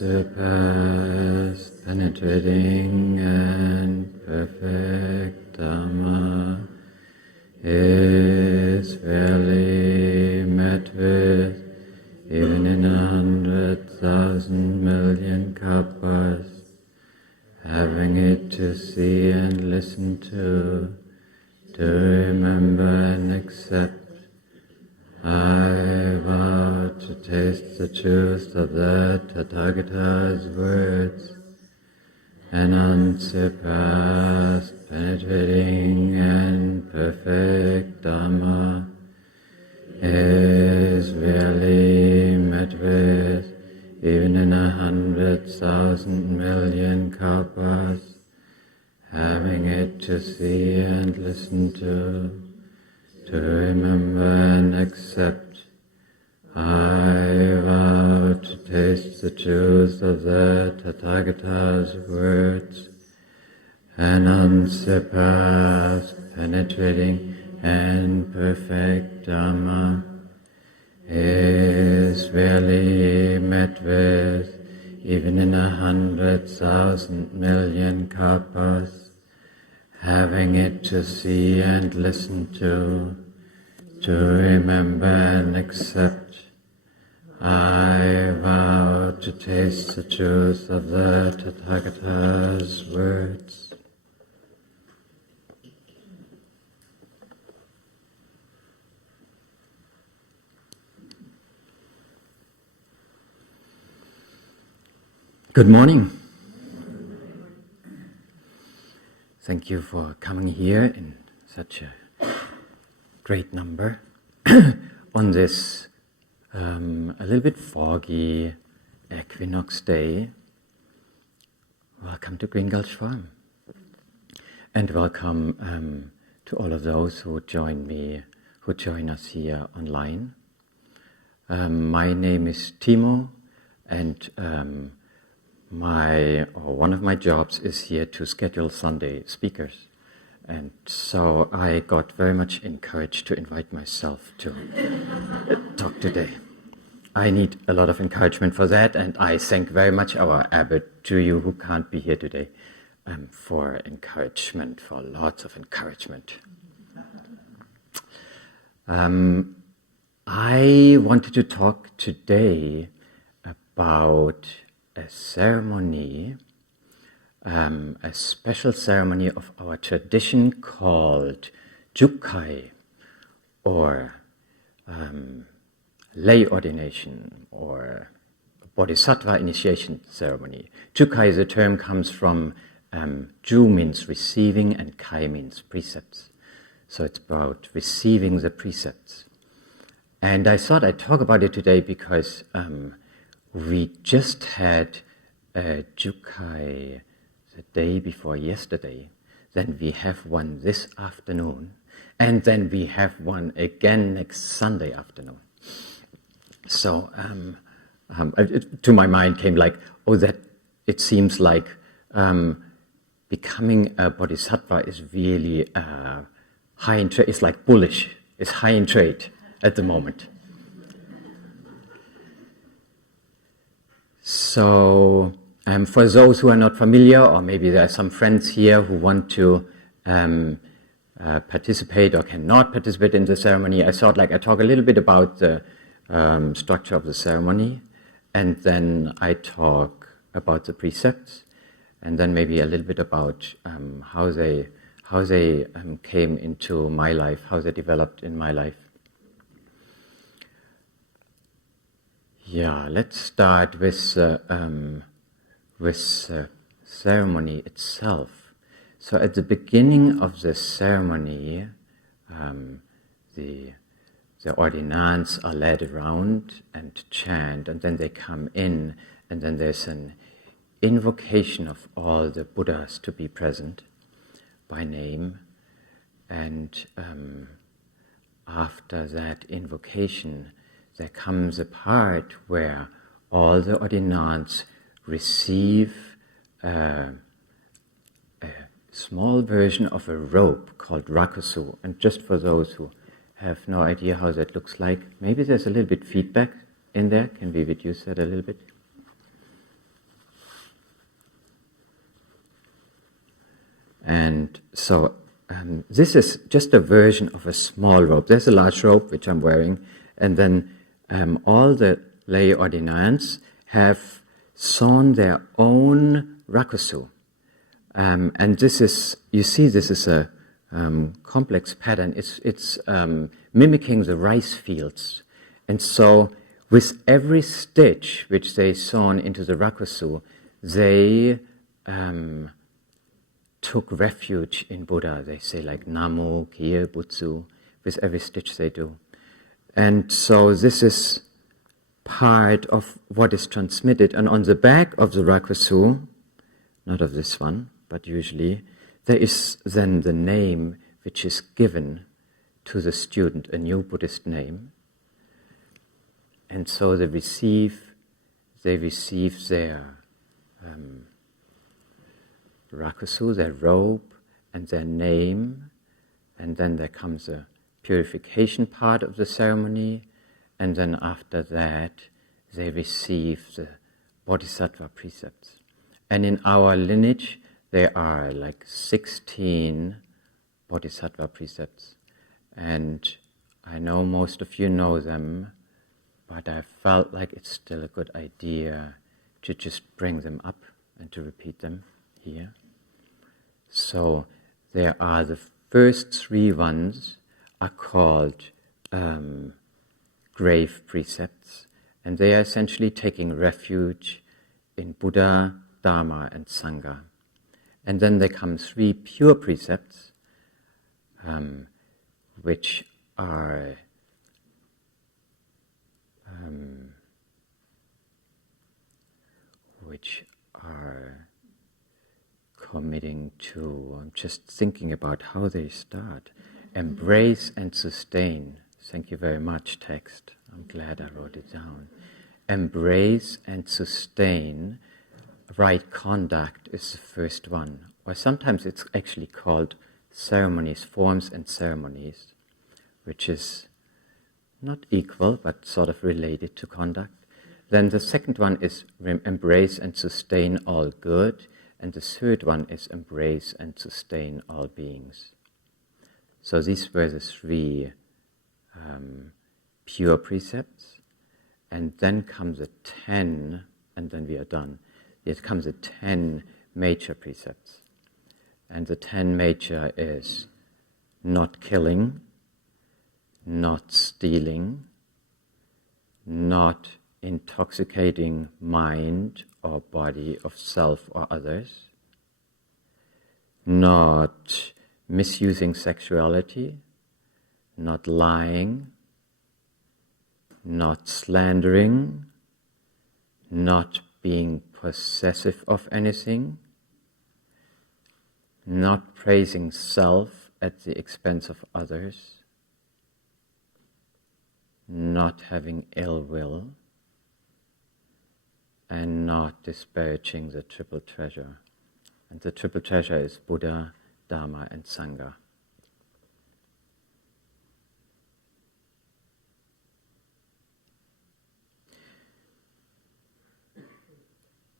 unsurpassed, penetrating and perfect Dharma is rarely met with, even in 100,000 million kalpas. Having it to see and listen to remember and accept. I vow to taste the truth of the Tathagata's words, an unsurpassed, penetrating and perfect Dharma is rarely met with, even in 100,000 million kalpas. Having it to see and listen to remember and accept. I vow to taste the truth of the Tathagata's words, an unsurpassed, penetrating and perfect Dharma is rarely met with, even in 100,000 million kalpas. Having it to see and listen to remember and accept. I vow to taste the truth of the Tathagata's words. Good morning. Thank you for coming here in such a great number on this a little bit foggy equinox day. Welcome to Green Gulch Farm, and welcome to all of those who join us here online. My name is Thiemo, and one of my jobs is here to schedule Sunday speakers, and so I got very much encouraged to invite myself to talk today. I need a lot of encouragement for that, and I thank very much our abbot, to you who can't be here today, for encouragement, for lots of encouragement. I wanted to talk today about a ceremony, a special ceremony of our tradition called Jukai, or lay ordination, or bodhisattva initiation ceremony. Jukai, the term comes from Ju means receiving and Kai means precepts. So it's about receiving the precepts. And I thought I'd talk about it today because we just had a Jukai the day before yesterday, then we have one this afternoon, and then we have one again next Sunday afternoon. So to my mind came like, that it seems like becoming a bodhisattva is really high in trade. It's like bullish. It's high in trade at the moment. So for those who are not familiar, or maybe there are some friends here who want to participate or cannot participate in the ceremony, I thought I talk a little bit about the structure of the ceremony, and then I talk about the precepts, and then maybe a little bit about how they came into my life, how they developed in my life. Yeah, let's start with ceremony itself. So at the beginning of the ceremony, the ordinands are led around and chant, and then they come in, and then there's an invocation of all the Buddhas to be present by name, and after that invocation, there comes a part where all the ordinands receive a small version of a rope called rakusu. And just for those who have no idea how that looks like, maybe there's a little bit feedback in there. Can we reduce that a little bit? And so this is just a version of a small robe. There's a large robe, which I'm wearing, and then all the lay ordinands have sewn their own rakusu. And this is, you see, this is a complex pattern. It's mimicking the rice fields. And so with every stitch which they sewn into the rakusu, they took refuge in Buddha. They say like Namo, Kie, Butsu, with every stitch they do. And so this is part of what is transmitted. And on the back of the rakusu, not of this one, but usually, there is then the name which is given to the student, a new Buddhist name. And so they receive their rakusu, their robe, and their name, and then there comes a purification part of the ceremony, and then after that they receive the Bodhisattva precepts. And in our lineage there are like 16 Bodhisattva precepts, and I know most of you know them, but I felt like it's still a good idea to just bring them up and to repeat them here. So there are the first 3 ones are called grave precepts, and they are essentially taking refuge in Buddha, Dharma, and Sangha. And then there come 3 pure precepts, which are committing to, I'm just thinking about how they start. Embrace and sustain. Thank you very much, text. I'm glad I wrote it down. Embrace and sustain. Right conduct is the first one. Or sometimes it's actually called ceremonies, forms and ceremonies, which is not equal, but sort of related to conduct. Then the second one is embrace and sustain all good. And the third one is embrace and sustain all beings. So these were the 3 pure precepts. And then comes the 10, and then we are done. It comes the 10 major precepts. And the 10 major is not killing, not stealing, not intoxicating mind or body of self or others, not misusing sexuality, not lying, not slandering, not being possessive of anything, not praising self at the expense of others, not having ill will, and not disparaging the triple treasure. And the triple treasure is Buddha, Dharma, and Sangha.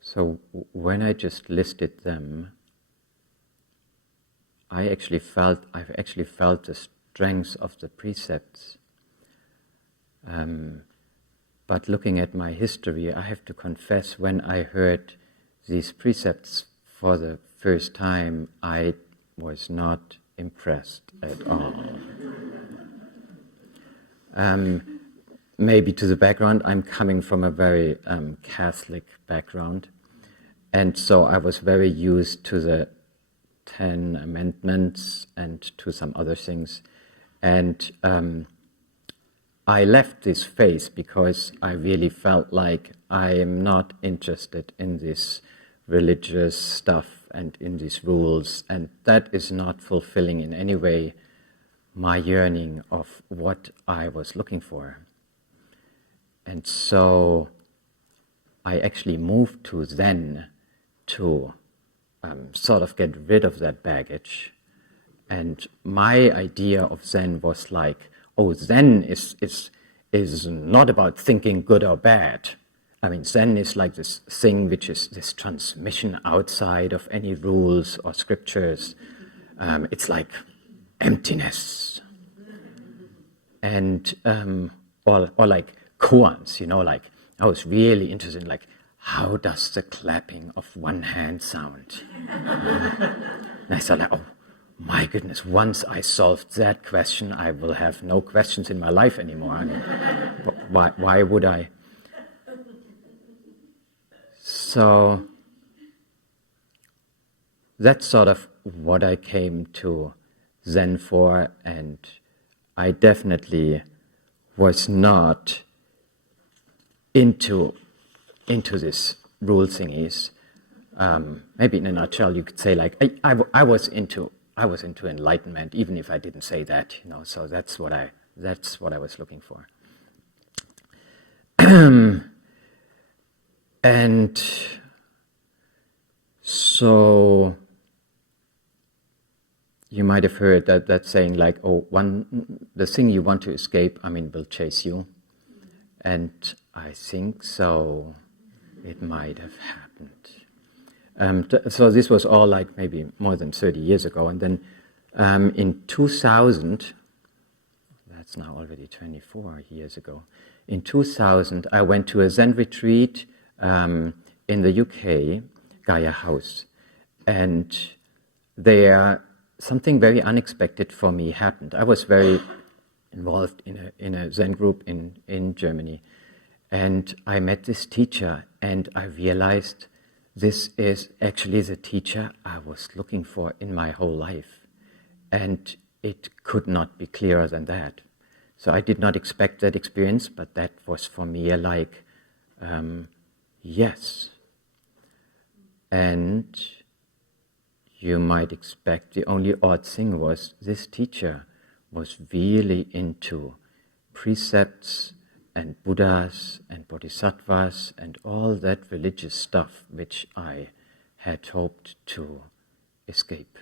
So when I just listed them, I've actually felt the strength of the precepts. But looking at my history, I have to confess, when I heard these precepts for the first time, I was not impressed at all. Maybe to the background, I'm coming from a very Catholic background, and so I was very used to the 10 Amendments and to some other things, and I left this faith because I really felt like I am not interested in this religious stuff and in these rules, and that is not fulfilling in any way my yearning of what I was looking for. And so I actually moved to Zen to sort of get rid of that baggage. And my idea of Zen was like, oh, Zen is not about thinking good or bad. I mean, Zen is like this thing which is this transmission outside of any rules or scriptures. It's like emptiness. And or like koans, like I was really interested in like, how does the clapping of one hand sound? And I thought, like, oh my goodness, once I solved that question, I will have no questions in my life anymore. I mean, why would I? So that's sort of what I came to Zen for, and I definitely was not into this rule thingies. Maybe in a nutshell, you could say like I was into enlightenment, even if I didn't say that. So that's what I was looking for. And so you might have heard that saying like, oh, the thing you want to escape, will chase you. And I think so it might have happened. So this was all like maybe more than 30 years ago. And then in 2000, that's now already 24 years ago, in 2000 I went to a Zen retreat in the UK, Gaia House. And there something very unexpected for me happened. I was very involved in a Zen group in Germany. And I met this teacher, and I realized this is actually the teacher I was looking for in my whole life. And it could not be clearer than that. So I did not expect that experience, but that was for me like, yes. And you might expect the only odd thing was this teacher was really into precepts and Buddhas and Bodhisattvas and all that religious stuff which I had hoped to escape.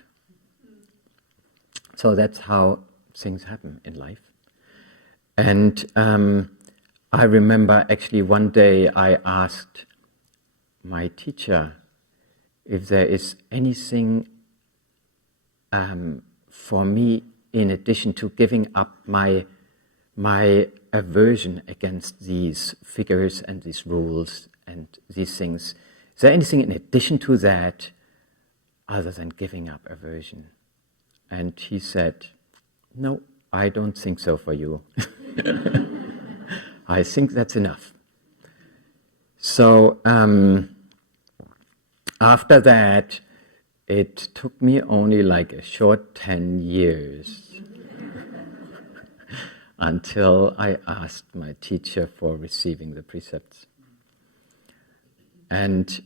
So that's how things happen in life. And I remember actually one day I asked my teacher if there is anything for me in addition to giving up my aversion against these figures and these rules and these things. Is there anything in addition to that other than giving up aversion? And he said, no, I don't think so for you. I think that's enough. So after that, it took me only like a short 10 years until I asked my teacher for receiving the precepts. And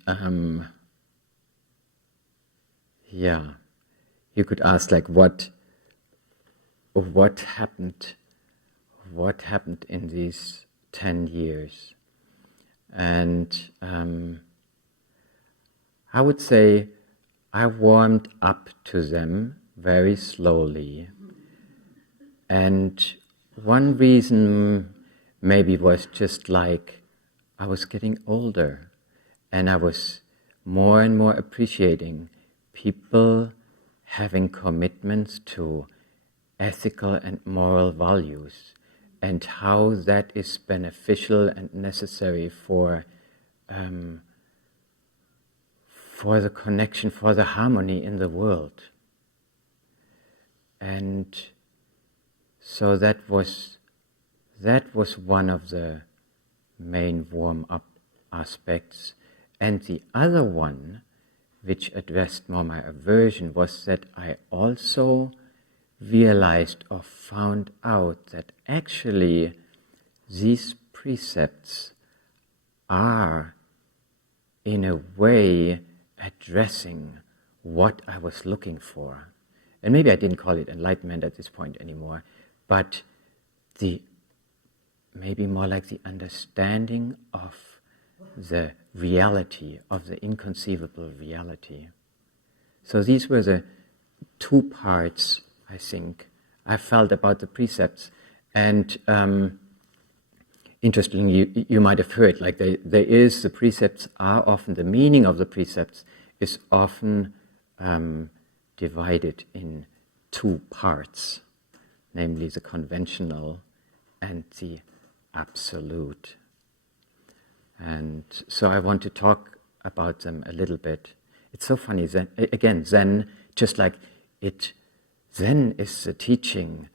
you could ask like what happened in these 10 years. And I would say I warmed up to them very slowly. And one reason maybe was just like I was getting older and I was more and more appreciating people having commitments to ethical and moral values and how that is beneficial and necessary for the connection, for the harmony in the world. And so that was one of the main warm-up aspects. And the other one, which addressed more my aversion, was that I also realized or found out that actually these precepts are, in a way, addressing what I was looking for. And maybe I didn't call it enlightenment at this point anymore, but maybe more like the understanding of the reality, of the inconceivable reality. So these were the two parts, I think, I felt about the precepts. And interestingly, you might have heard, like the precepts are often, the meaning of the precepts is often divided in two parts, namely the conventional and the absolute. And so I want to talk about them a little bit. It's so funny, Zen, just like Zen is the teaching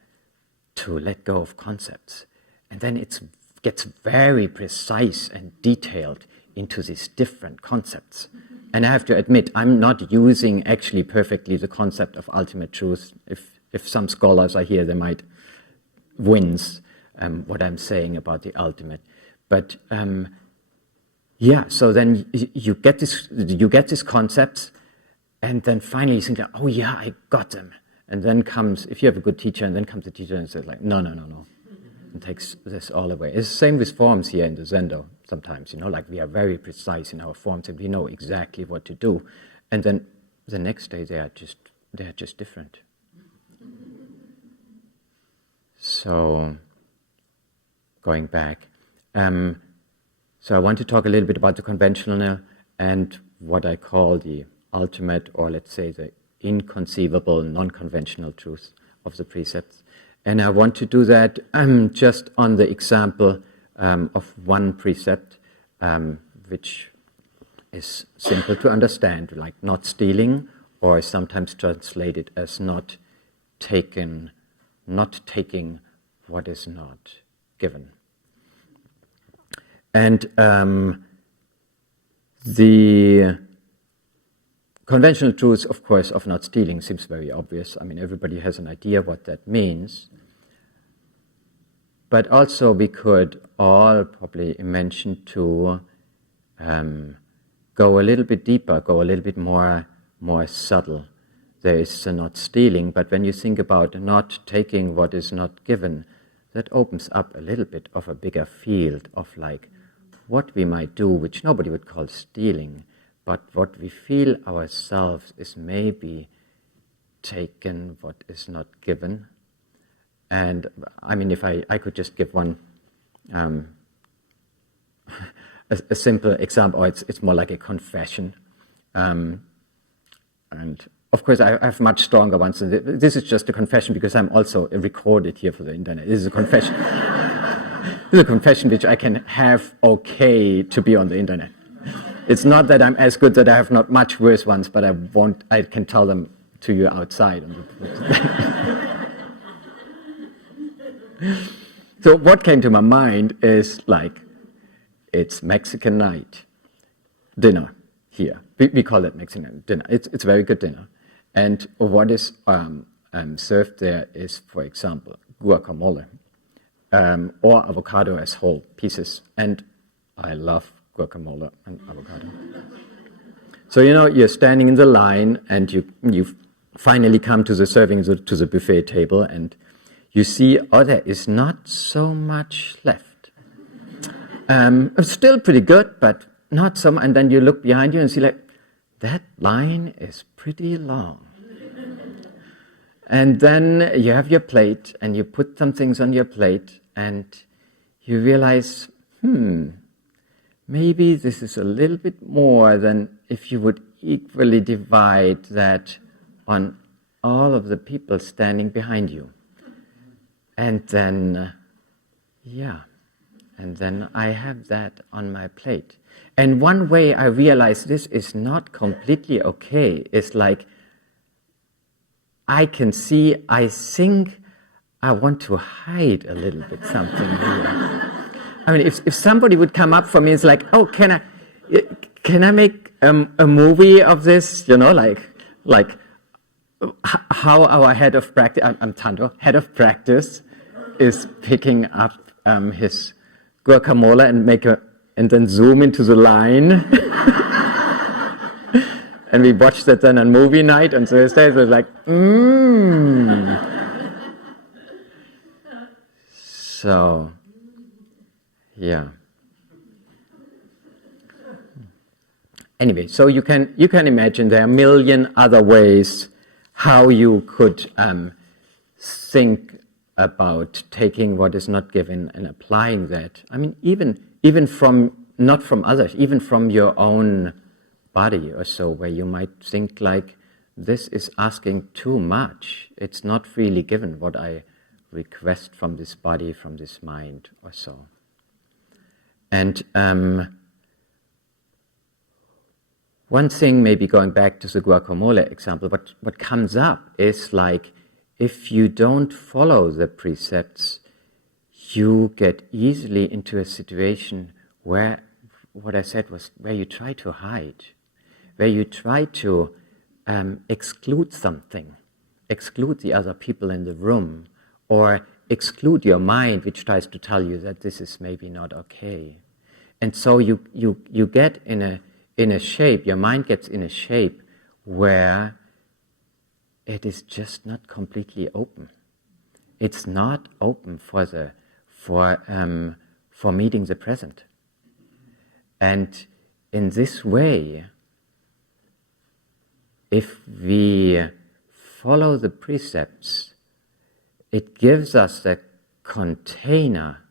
to let go of concepts. And then it gets very precise and detailed into these different concepts. And I have to admit, I'm not using actually perfectly the concept of ultimate truth. If some scholars are here, they might wince what I'm saying about the ultimate. But so then you get these concepts, and then finally you think, oh yeah, I got them. And then comes, if you have a good teacher, and then comes the teacher and says like, no, and takes this all away. It's the same with forms here in the Zendo sometimes, like we are very precise in our forms and we know exactly what to do. And then the next day they are just different. So, going back, so I want to talk a little bit about the conventional and what I call the ultimate, or let's say the inconceivable, non-conventional truth of the precepts. And I want to do that just on the example of one precept, which is simple to understand, like not stealing, or sometimes translated as not taking what is not given. And the conventional truth, of course, of not stealing seems very obvious. I mean, everybody has an idea what that means. But also we could all probably mention to go a little bit deeper, go a little bit more subtle. There is not stealing, but when you think about not taking what is not given, that opens up a little bit of a bigger field of like what we might do, which nobody would call stealing, but what we feel ourselves is maybe taken what is not given. And I mean, if I could just give one, a simple example, or it's more like a confession. And of course, I have much stronger ones. This is just a confession because I'm also recorded here for the internet. This is a confession. This is a confession which I can have okay to be on the internet. It's not that I'm as good that I have not much worse ones, but I can tell them to you outside. So what came to my mind is like, it's Mexican night, dinner here. We call it Mexican dinner. It's very good dinner. And what is served there is, for example, guacamole or avocado as whole pieces. And I love guacamole and avocado. So, you're standing in the line and you finally come to the serving, to the buffet table, and you see, there is not so much left. It's still pretty good, but not so much. And then you look behind you and see like, that line is pretty long. And then you have your plate and you put some things on your plate and you realize, maybe this is a little bit more than if you would equally divide that on all of the people standing behind you. And then, and then I have that on my plate. And one way I realize this is not completely okay is like, I think I want to hide a little bit something here. I mean, if somebody would come up for me, it's like, oh, can I make a movie of this? Like how our head of practice, I'm Tanto, head of practice, is picking up his guacamole and then zoom into the line. And we watched that then on movie night on Thursday. It was like, So, yeah. Anyway, so you can imagine there are a million other ways how you could think about taking what is not given and applying that. I mean, even from, not from others, even from your own body or so, where you might think like, this is asking too much. It's not freely given what I request from this body, from this mind, or so. And one thing, maybe going back to the guacamole example, what comes up is like, if you don't follow the precepts, you get easily into a situation where, what I said was, where you try to hide, where you try to exclude something, exclude the other people in the room, or exclude your mind, which tries to tell you that this is maybe not okay. And so you get in a shape, your mind gets in a shape where it is just not completely open. It's not open for meeting the present. And in this way, if we follow the precepts, it gives us a container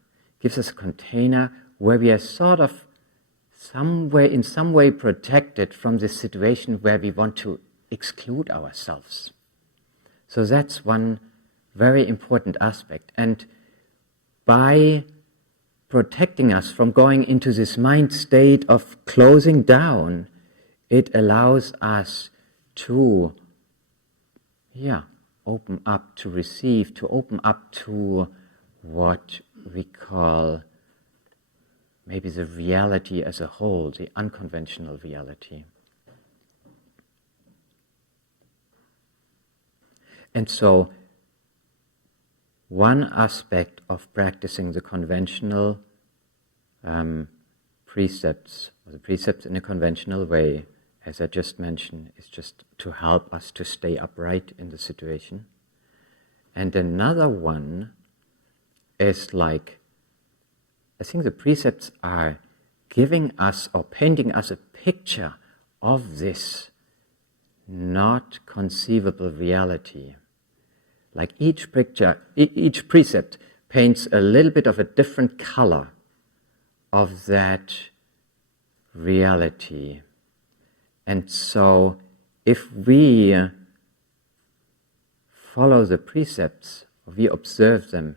where we are sort of in some way protected from this situation where we want to exclude ourselves. So that's one very important aspect. And by protecting us from going into this mind state of closing down, it allows us to open up to receive, to open up to what we call maybe the reality as a whole, the unconventional reality. And so, one aspect of practicing the conventional precepts, or the precepts in a conventional way, as I just mentioned, is just to help us to stay upright in the situation. And another one is like, I think the precepts are giving us or painting us a picture of this not conceivable reality. Like each precept paints a little bit of a different color of that reality. And so if we follow the precepts, or we observe them,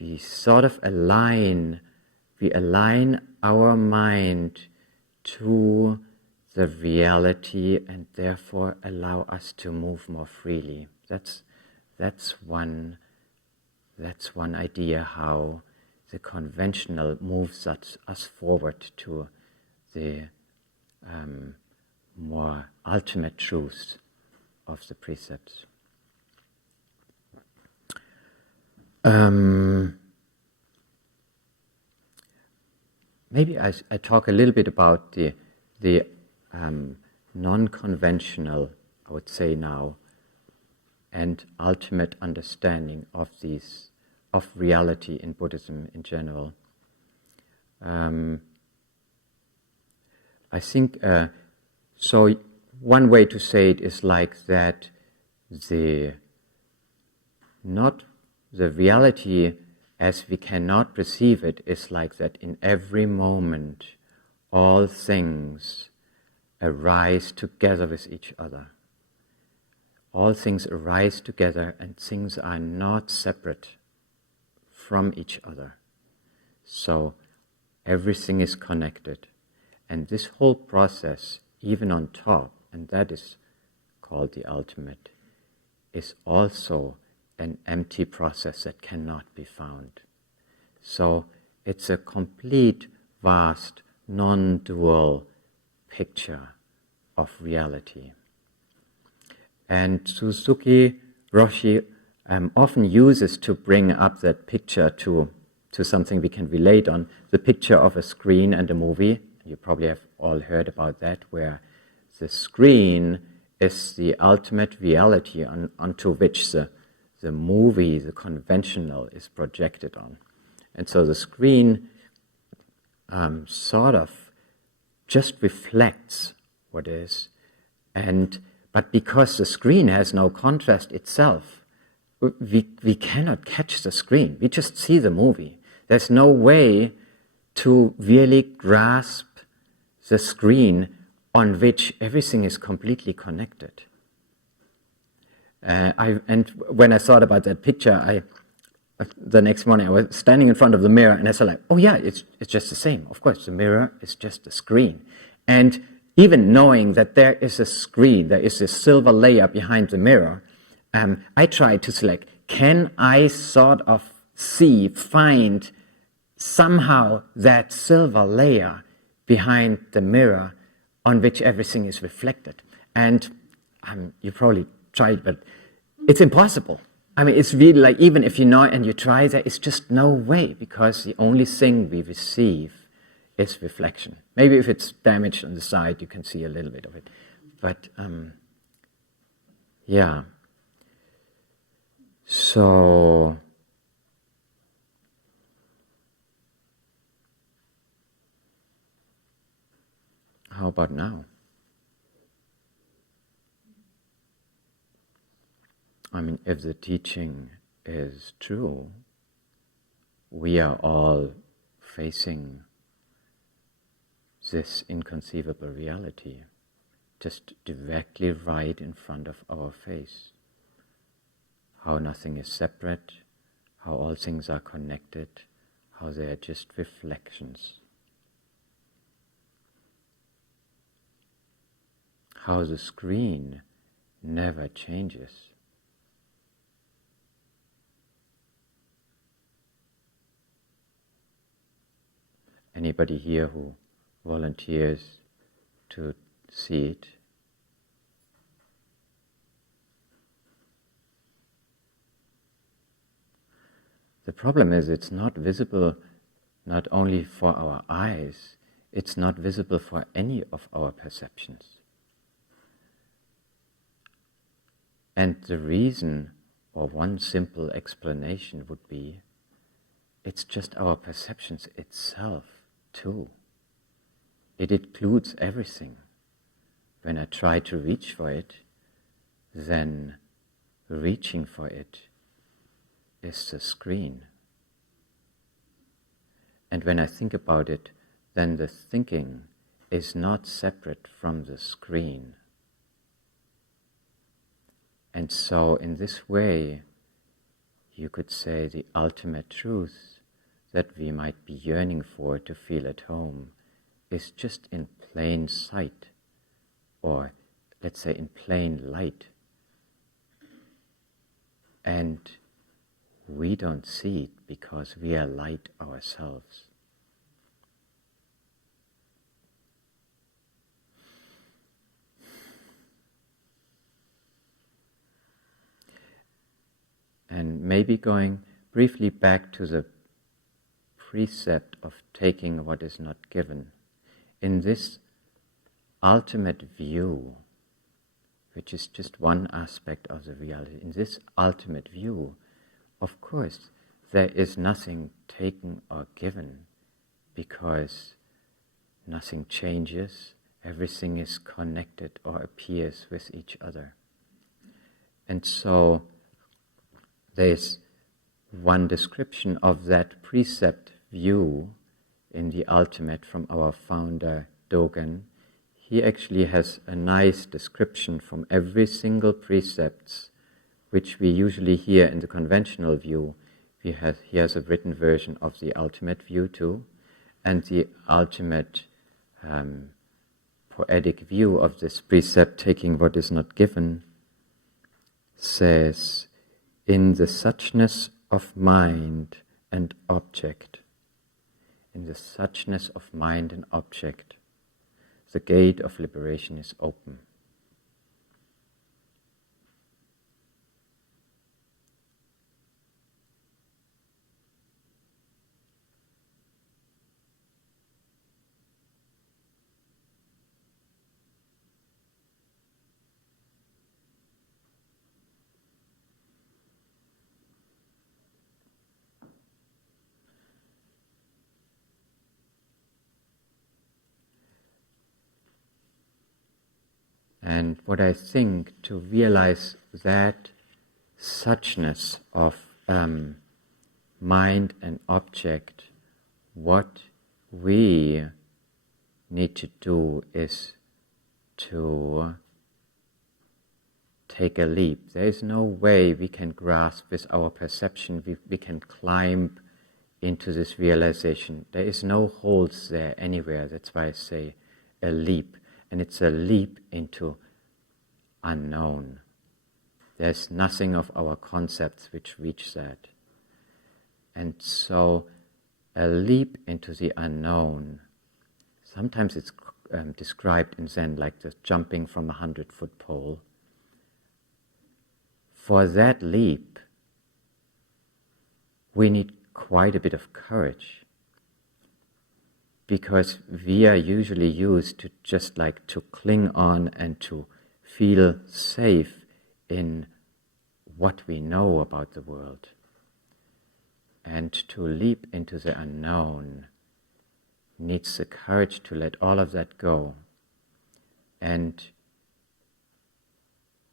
we sort of align our mind to the reality and therefore allow us to move more freely. That's one idea how the conventional moves us forward to the more ultimate truths of the precepts. Maybe I talk a little bit about the non-conventional, I would say now, and ultimate understanding of reality in Buddhism in general. I think so. One way to say it is like that: the reality as we cannot perceive it is like that. In every moment, all things arise together with each other. All things arise together, and things are not separate from each other. So everything is connected. And this whole process, even on top, and that is called the ultimate, is also an empty process that cannot be found. So it's a complete, vast, non-dual picture of reality. And Suzuki Roshi often uses to bring up that picture to something we can relate on, the picture of a screen and a movie. You probably have all heard about that, where the screen is the ultimate reality onto which the movie, the conventional, is projected on. And so the screen sort of just reflects what is, but because the screen has no contrast itself, we cannot catch the screen. We just see the movie. There's no way to really grasp the screen on which everything is completely connected. And when I thought about that picture, the next morning I was standing in front of the mirror and I said like, oh yeah, it's just the same. Of course, the mirror is just a screen. And even knowing that there is a screen, there is this silver layer behind the mirror, I tried to select, can I sort of find somehow that silver layer behind the mirror on which everything is reflected. And you probably tried, but it's impossible. I mean, it's really like, even if you know and you try, there is just no way, because the only thing we receive is reflection. Maybe if it's damaged on the side, you can see a little bit of it. But, yeah. So, how about now? I mean, if the teaching is true, we are all facing this inconceivable reality, just directly right in front of our face. How nothing is separate, how all things are connected, how they are just reflections. How the screen never changes. Anybody here who volunteers to see it? The problem is it's not visible not only for our eyes, it's not visible for any of our perceptions. And the reason, or one simple explanation would be, it's just our perceptions itself too. It includes everything. When I try to reach for it, then reaching for it is the screen. And when I think about it, then the thinking is not separate from the screen. And so in this way, you could say the ultimate truth that we might be yearning for to feel at home is just in plain sight, or let's say in plain light. And we don't see it because we are light ourselves. And maybe going briefly back to the precept of taking what is not given. In this ultimate view, which is just one aspect of the reality, in this ultimate view, of course, there is nothing taken or given, because nothing changes, everything is connected or appears with each other. And so there's one description of that precept view in the ultimate from our founder Dogen. He actually has a nice description from every single precepts, which we usually hear in the conventional view. He has a written version of the ultimate view too, and the ultimate poetic view of this precept, taking what is not given, says, in the suchness of mind and object, in the suchness of mind and object, the gate of liberation is open. And what I think, to realize that suchness of mind and object, what we need to do is to take a leap. There is no way we can grasp with our perception, we can climb into this realization. There is no holes there anywhere. That's why I say a leap. And it's a leap into unknown. There's nothing of our concepts which reach that. And so a leap into the unknown, sometimes it's described in Zen like the jumping from a 100-foot pole. For that leap, we need quite a bit of courage, because we are usually used to just like to cling on and to feel safe in what we know about the world. And to leap into the unknown needs the courage to let all of that go. And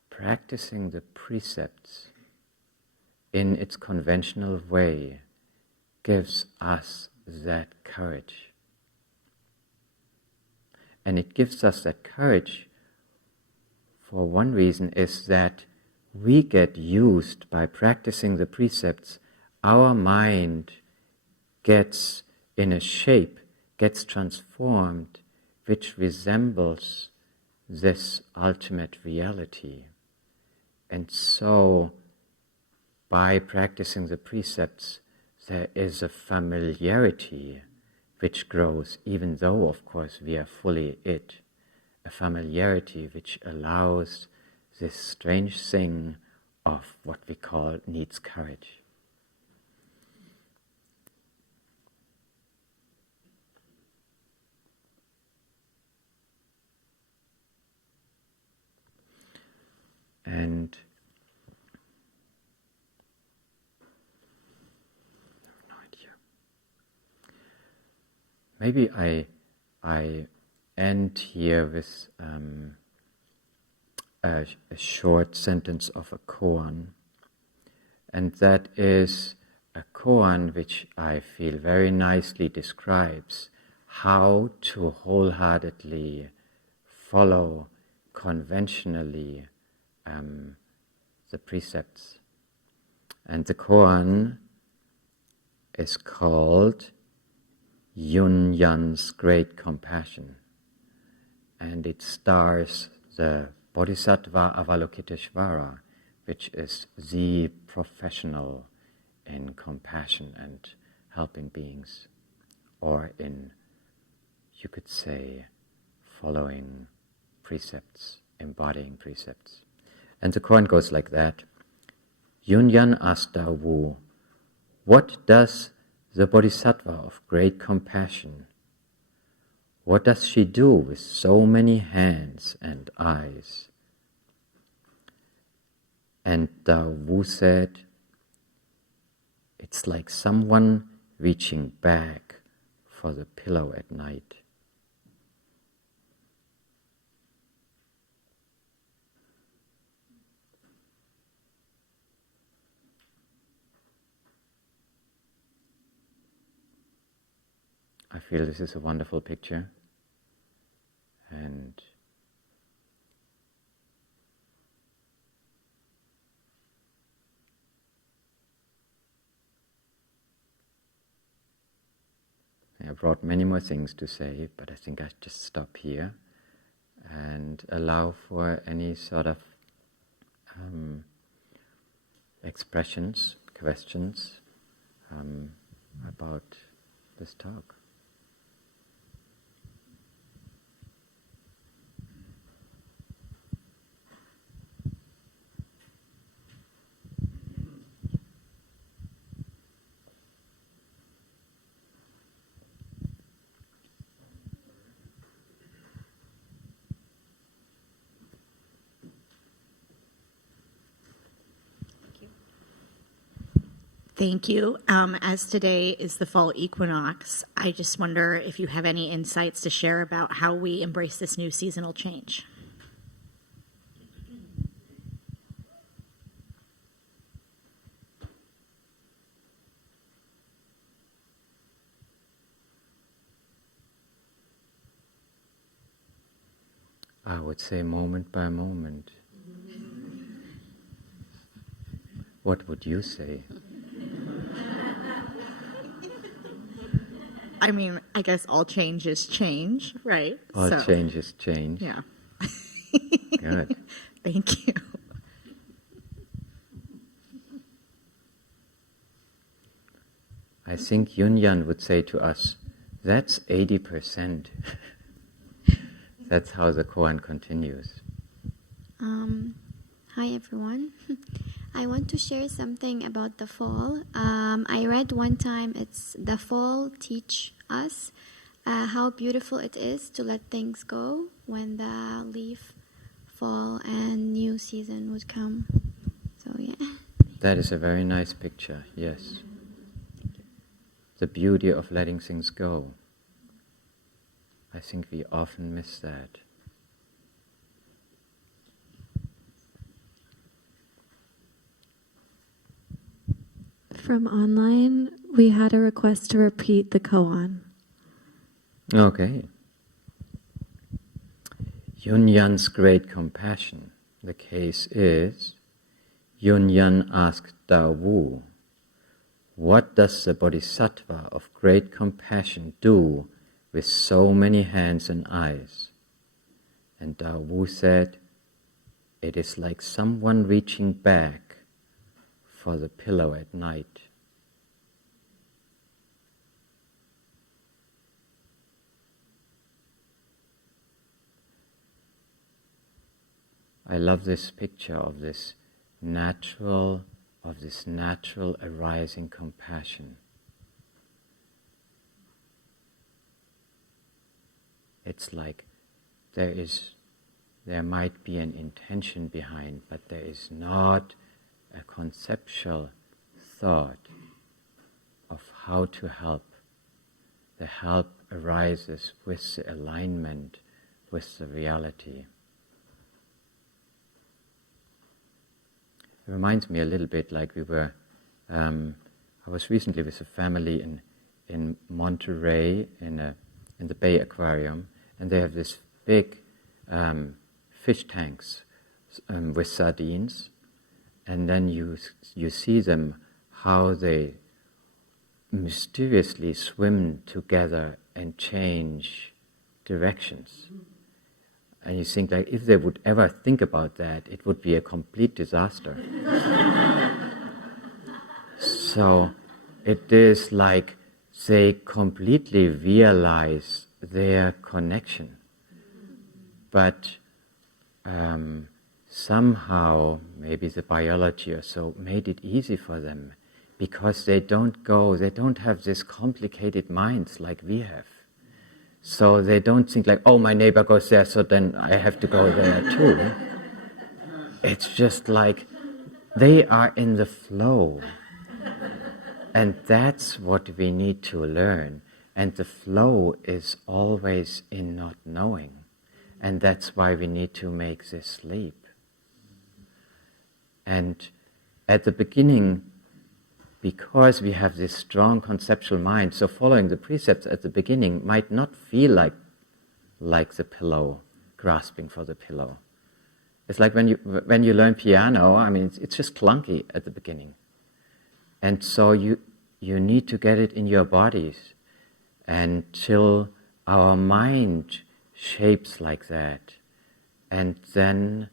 practicing the precepts in its conventional way gives us that courage. And it gives us that courage for one reason, is that we get used by practicing the precepts. Our mind gets in a shape, gets transformed, which resembles this ultimate reality. And so, by practicing the precepts, there is a familiarity which grows, even though, of course, we are fully it. A familiarity which allows this strange thing of what we call needs courage. And maybe I end here with a short sentence of a koan, and that is a koan which I feel very nicely describes how to wholeheartedly follow conventionally the precepts. And the koan is called Yun Yan's Great Compassion, and it stars the Bodhisattva Avalokiteshvara, which is the professional in compassion and helping beings, or in, you could say, following precepts, embodying precepts. And the koan goes like that. Yun Yan asked Tao Wu, what does the Bodhisattva of great compassion, what does she do with so many hands and eyes? And Tao Wu said, it's like someone reaching back for the pillow at night. I feel this is a wonderful picture, and I brought many more things to say, but I think I just stop here and allow for any sort of expressions, questions about this talk. Thank you. As today is the fall equinox, I just wonder if you have any insights to share about how we embrace this new seasonal change. I would say moment by moment. What would you say? I mean, I guess all change is change, right? All change is change. Yeah. Good. Thank you. I think Yunyan would say to us, that's 80%. That's how the koan continues. Hi everyone. I want to share something about the fall. I read one time it's the fall teach us how beautiful it is to let things go when the leaf fall and new season would come. So yeah. That is a very nice picture, yes. The beauty of letting things go. I think we often miss that. From online, we had a request to repeat the koan. Okay. Yunyan's great compassion. The case is, Yunyan asked Tao Wu, what does the bodhisattva of great compassion do with so many hands and eyes? And Tao Wu said, it is like someone reaching back for the pillow at night. I love this picture of this natural arising compassion. It's like there might be an intention behind, but there is not a conceptual thought of how to help. The help arises with the alignment with the reality. It reminds me a little bit like we were, I was recently with a family in Monterey in the Bay Aquarium, and they have this big fish tanks with sardines, and then you see them, how they mysteriously swim together and change directions. And you think, like, if they would ever think about that, it would be a complete disaster. So it is like they completely realize their connection. But somehow, maybe the biology or so, made it easy for them, because they don't have this complicated minds like we have. So they don't think like, oh, my neighbor goes there, so then I have to go there too. It's just like they are in the flow. And that's what we need to learn. And the flow is always in not knowing. And that's why we need to make this leap. And at the beginning, because we have this strong conceptual mind, so following the precepts at the beginning might not feel like the pillow, grasping for the pillow. It's like when you learn piano, I mean, it's just clunky at the beginning. And so you need to get it in your bodies until our mind shapes like that. And then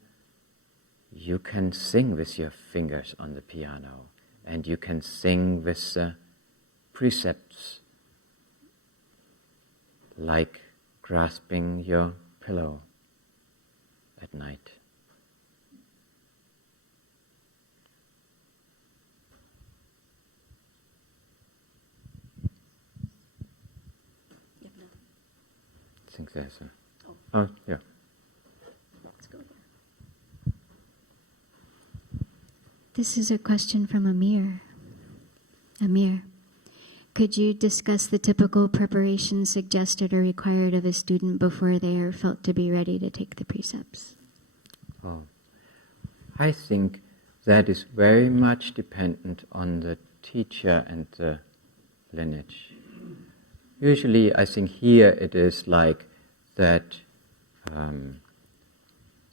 you can sing with your fingers on the piano. And you can sing with the precepts, like grasping your pillow at night. I think there's a... Oh, yeah. Let's go there. This is a question from Amir. Amir, could you discuss the typical preparation suggested or required of a student before they are felt to be ready to take the precepts? Oh, I think that is very much dependent on the teacher and the lineage. Usually, I think here it is like that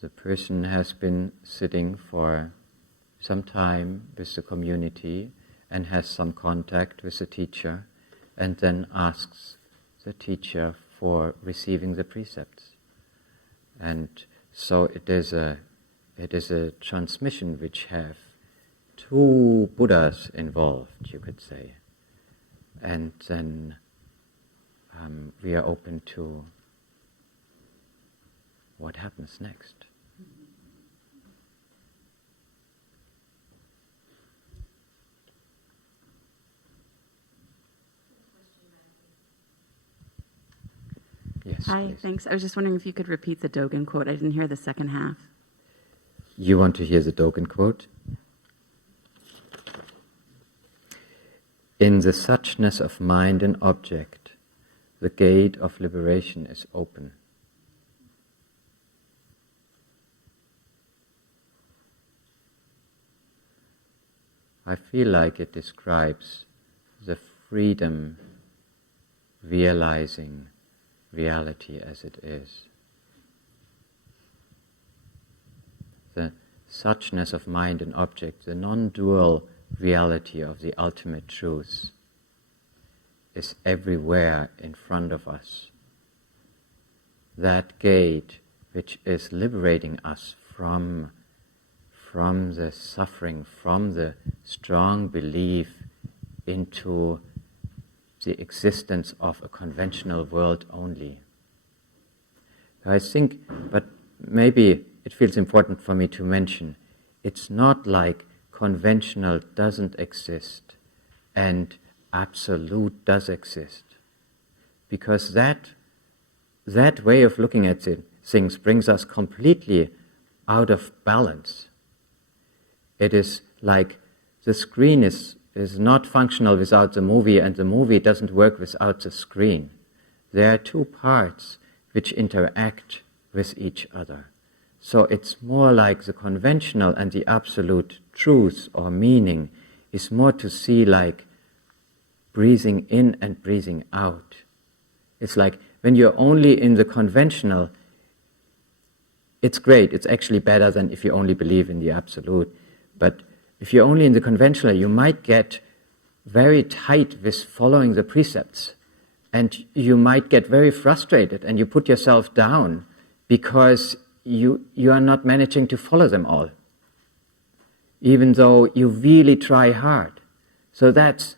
the person has been sitting for some time with the community and has some contact with the teacher, and then asks the teacher for receiving the precepts. And so it is a transmission which have two Buddhas involved, you could say. And then we are open to what happens next. Yes, Hi, please. thanks. I was just wondering if you could repeat the Dogen quote. I didn't hear the second half. You want to hear the Dogen quote? In the suchness of mind and object, the gate of liberation is open. I feel like it describes the freedom realizing reality as it is. The suchness of mind and object, the non-dual reality of the ultimate truth, is everywhere in front of us. That gate which is liberating us from the suffering, from the strong belief into the existence of a conventional world only. I think, but maybe it feels important for me to mention, it's not like conventional doesn't exist and absolute does exist. Because that way of looking at things brings us completely out of balance. It is like the screen is not functional without the movie, and the movie doesn't work without the screen. There are two parts which interact with each other. So it's more like the conventional and the absolute truth or meaning is more to see like breathing in and breathing out. It's like when you're only in the conventional, it's great. It's actually better than if you only believe in the absolute. But if you're only in the conventional, you might get very tight with following the precepts. And you might get very frustrated and you put yourself down because you are not managing to follow them all, even though you really try hard. So that's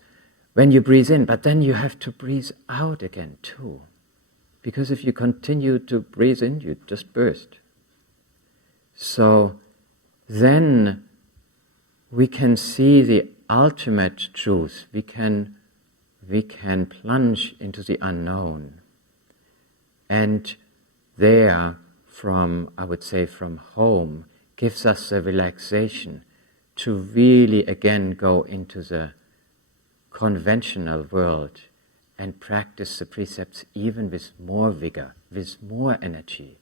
when you breathe in, but then you have to breathe out again too. Because if you continue to breathe in, you just burst. So then we can see the ultimate truth. We can plunge into the unknown. And there, I would say from home, gives us the relaxation to really again go into the conventional world and practice the precepts even with more vigor, with more energy.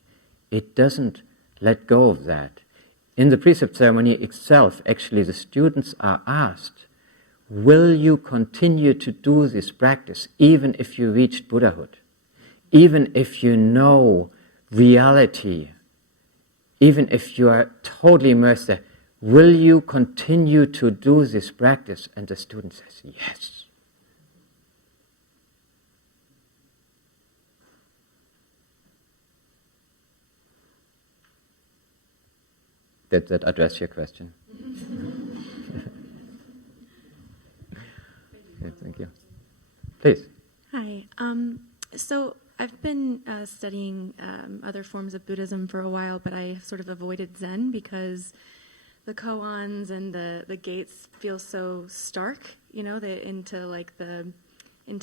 It doesn't let go of that. In the precept ceremony itself, actually the students are asked, will you continue to do this practice even if you reached Buddhahood? Even if you know reality, even if you are totally immersed there, will you continue to do this practice? And the student says, yes. Did that address your question? Okay, thank you. Please. Hi. So I've been studying other forms of Buddhism for a while, but I sort of avoided Zen because the koans and the gates feel so stark, you know, into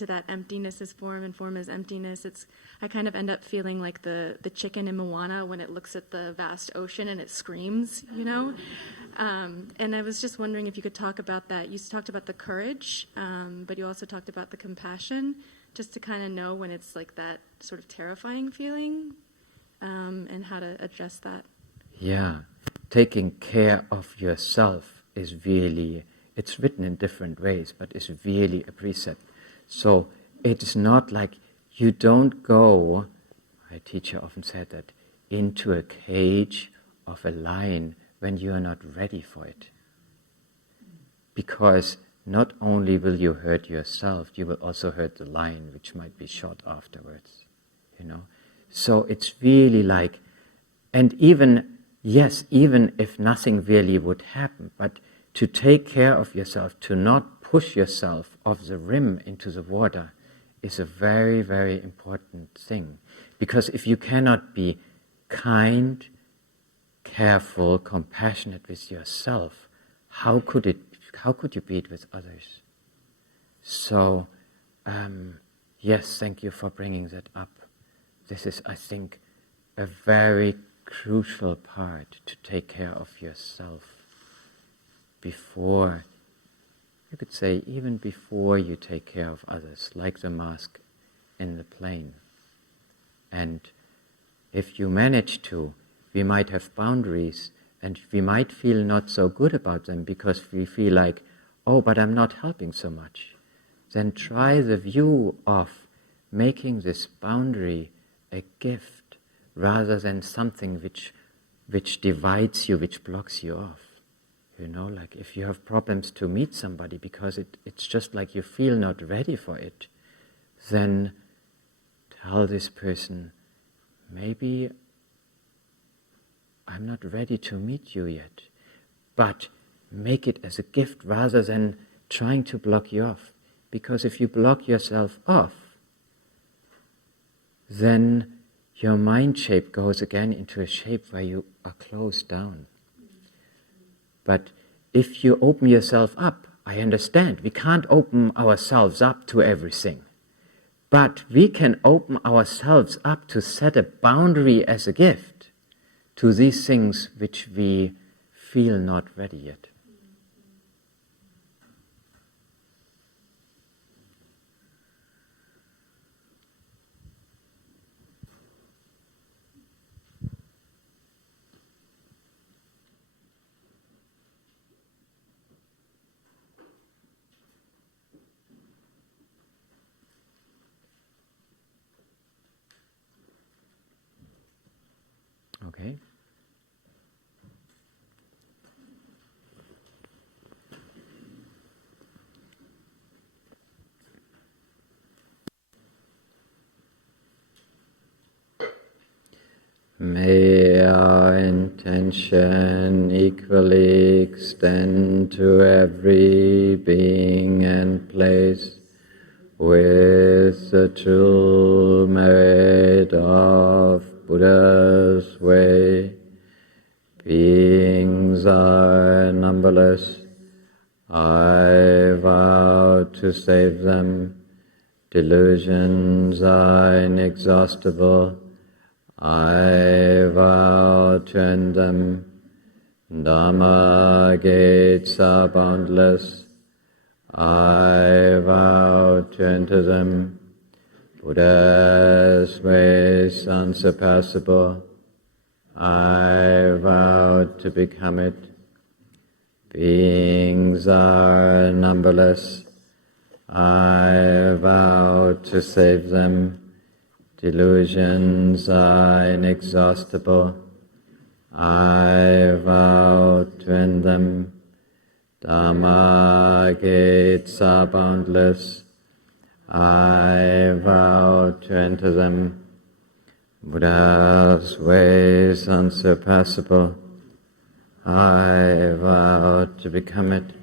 that emptiness is form and form is emptiness. I kind of end up feeling like the chicken in Moana when it looks at the vast ocean and it screams, you know? And I was just wondering if you could talk about that. You talked about the courage, but you also talked about the compassion, just to kind of know when it's like that sort of terrifying feeling, and how to address that. Yeah, taking care of yourself is really, it's written in different ways, but it's really a precept. So it's not like you don't go, my teacher often said that, into a cage of a lion when you are not ready for it. because not only will you hurt yourself, you will also hurt the lion, which might be shot afterwards, So it's really like, and even if nothing really would happen, but to take care of yourself, to not push yourself off the rim into the water is a very, very important thing. Because if you cannot be kind, careful, compassionate with yourself, how could you be it with others? So, yes, thank you for bringing that up. This is, I think, a very crucial part to take care of yourself before, you could say, even before you take care of others, like the mask in the plane. And if you manage to, we might have boundaries and we might feel not so good about them because we feel like, oh, but I'm not helping so much. Then try the view of making this boundary a gift rather than something which divides you, which blocks you off. Like if you have problems to meet somebody because it's just like you feel not ready for it, then tell this person, maybe I'm not ready to meet you yet, but make it as a gift rather than trying to block you off. Because if you block yourself off, then your mind shape goes again into a shape where you are closed down. But if you open yourself up, I understand, we can't open ourselves up to everything. But we can open ourselves up to set a boundary as a gift to these things which we feel not ready yet. Okay. May our intention equally extend to every being and place with the true merit of Buddha's way. Beings are numberless. I vow to save them. Delusions are inexhaustible. I vow to end them. Dharma gates are boundless. I vow to enter them. Buddha's ways unsurpassable. I vow to become it. Beings are numberless. I vow to save them. Delusions are inexhaustible. I vow to end them. Dharma gates are boundless. I vow to enter them. Buddha's ways unsurpassable. I vow to become it.